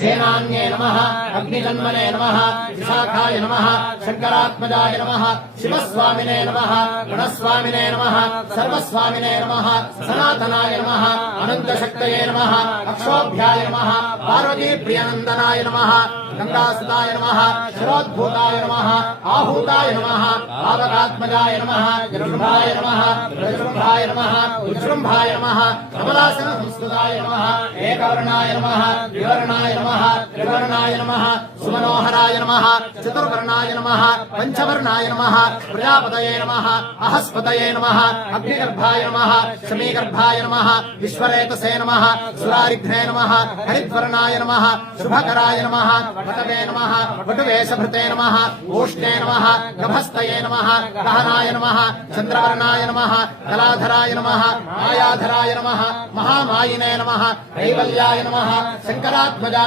सेनान्ये नमः अग्निजन्मने नमः विशाखाय नमः शंकरात्मजाय नमः शिवस्वामिने नमः गणस्वामिने नमः सर्वस्वामिने नमः सनातनाय नमः अनन्तशक्तये नमः अक्षोभ्याय नमः पार्वती प्रियनन्दनाय नमः गंगासुताय नमः शरोद्भूताय नमः आहूताय नमः पावकात्मजाय नमः जलृम्भाय नमः रजृम्भाय नमः उज्जृम्भाय नमः कमलासन संस्कृताय नमः एकवर्णाय नमः द्विवर्णाय नमः त्रिवर्णाय नमः सुमनोहराय नमः चतुर्वर्णाय नमः पंचवर्णाय नमः प्रजापतये नमः अहस्पतये नमः अग्निगर्भाय नमः शमीगर्भाय नमः विश्वरेतसे नमः सुरारिघ्ने नमः हरिद्वर्णाय नमः शुभकराय नमः वटवे नमः वटुवेशभृते नमः ऊष्णे नमः गभस्तये नमः गहनाय नमः चंद्रवर्णाय नमः कलाधराय नमः मायाधराय नमः महामायिने नमः कैवल्याय नमः शंकरात्मजाय